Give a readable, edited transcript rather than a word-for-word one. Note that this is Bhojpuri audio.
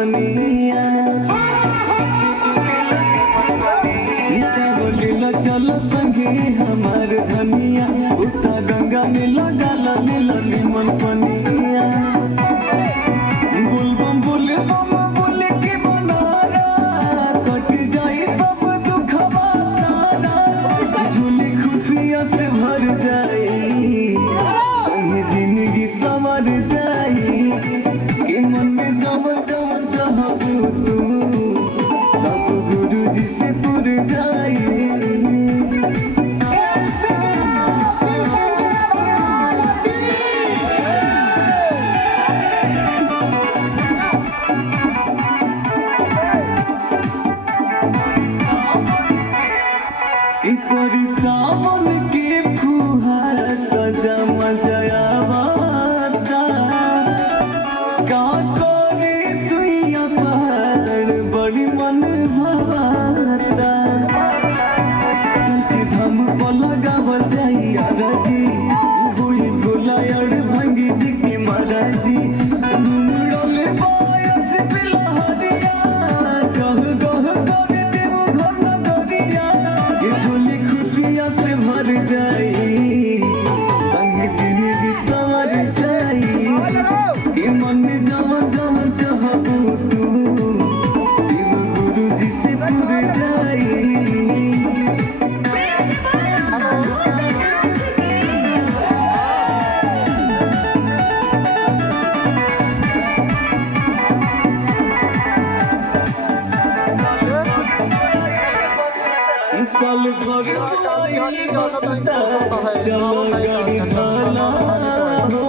पनिया बोलिला चलो संगे हमार धनिया उठा गंगा में लगाला लीला निमन पनिया बुलबम बुल के बनारा कट जाई सब दुखवा सारा झूली खुशियां से भर जाई संगे जिंदगी संवर जाई कि मन में जब जब चाहबू तू सब गुरु जी से पुर जाई सावन के फुहार सजा मजायावाता का करे सुइया पहाड़ बड़ी मन भावाता चलके धम को लगावल जाई अरजी हुई गोलायड़ भंगी जी की महाराजी डोले पायस पिलहरिया गह गह करे देव घर नगरिया ये झोली खुशियां से भर जाई संग जिंदगी संवर जाई कि मन में जवन जवन चाहबू तू शिव गुरु जी से पुर जाई साल भर चलो गाड़ी भाला हो